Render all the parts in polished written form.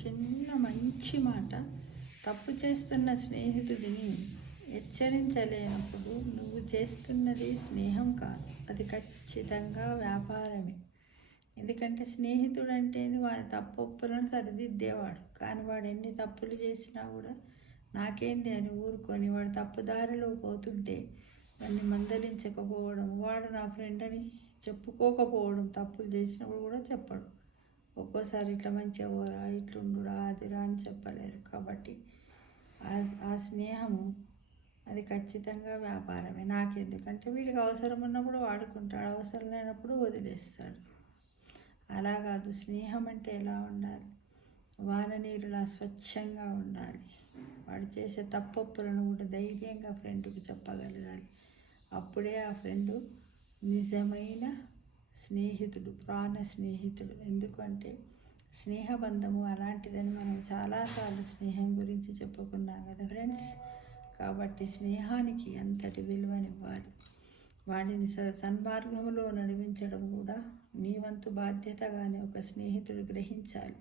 చిన్న మంచి మాట తప్పు చేస్తున్న స్నేహితుడిని హెచ్చరించలేనప్పుడు నువ్వు చేస్తున్నది స్నేహం కాదు, అది ఖచ్చితంగా వ్యాపారమే. ఎందుకంటే స్నేహితుడు అంటే వాడి తప్పులను సరిదిద్దేవాడు. కానీ వాడు ఎన్ని తప్పులు చేసినా కూడా నాకేంది అని ఊరుకొని వాడు తప్పుదారిలో పోతుంటే వాడిని మందలించకపోవడం, వాడు నా ఫ్రెండ్ అని చెప్పుకోకపోవడం, తప్పులు చేసినప్పుడు కూడా చెప్పడు. ఒక్కోసారి ఇట్లా మంచిగా పోరా, ఇట్లుండురా, అదిరా అని చెప్పలేరు. కాబట్టి ఆ స్నేహము అది ఖచ్చితంగా వ్యాపారమే. నాకెందుకంటే వీడికి అవసరం ఉన్నప్పుడు వాడుకుంటాడు, అవసరం లేనప్పుడు వదిలేస్తాడు. అలా కాదు, స్నేహం అంటే ఎలా ఉండాలి? వాన నీరులా స్వచ్ఛంగా ఉండాలి. వాడు చేసే తప్పొప్పులను కూడా ధైర్యంగా ఫ్రెండ్కి చెప్పగలగాలి. అప్పుడే ఆ ఫ్రెండు నిజమైన స్నేహితుడు, ప్రాణ స్నేహితుడు. ఎందుకంటే స్నేహబంధము అలాంటిదని మనం చాలాసార్లు స్నేహం గురించి చెప్పుకున్నాం కదా ఫ్రెండ్స్. కాబట్టి స్నేహానికి అంతటి విలువనివ్వాలి. వాడిని సన్మార్గంలో నడిపించడం కూడా నీ వంతు బాధ్యతగానే ఒక స్నేహితుడు గ్రహించాలి.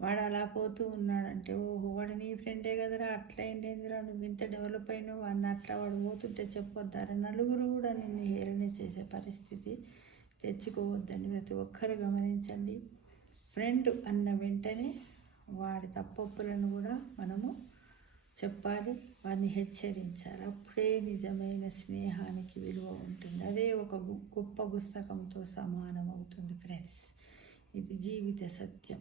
వాడు అలా పోతూ ఉన్నాడంటే, ఓహో వాడు నీ ఫ్రెండే కదరా, అట్లా ఏంటేందిరా, నువ్వు ఇంత డెవలప్ అయినావు అన్న అట్లా వాడు పోతుంటే చెప్పొద్దారా. నలుగురు కూడా నిన్ను హేళన చేసే పరిస్థితి తెచ్చుకోవద్దని ప్రతి ఒక్కరు గమనించండి. ఫ్రెండ్ అన్న వెంటనే వాడి తప్పొప్పులను కూడా మనము చెప్పాలి, వాడిని హెచ్చరించాలి. అప్పుడే నిజమైన స్నేహానికి విలువ ఉంటుంది. అదే ఒక గొప్ప పుస్తకంతో సమానం అవుతుంది ఫ్రెండ్స్. ఇది జీవిత సత్యం.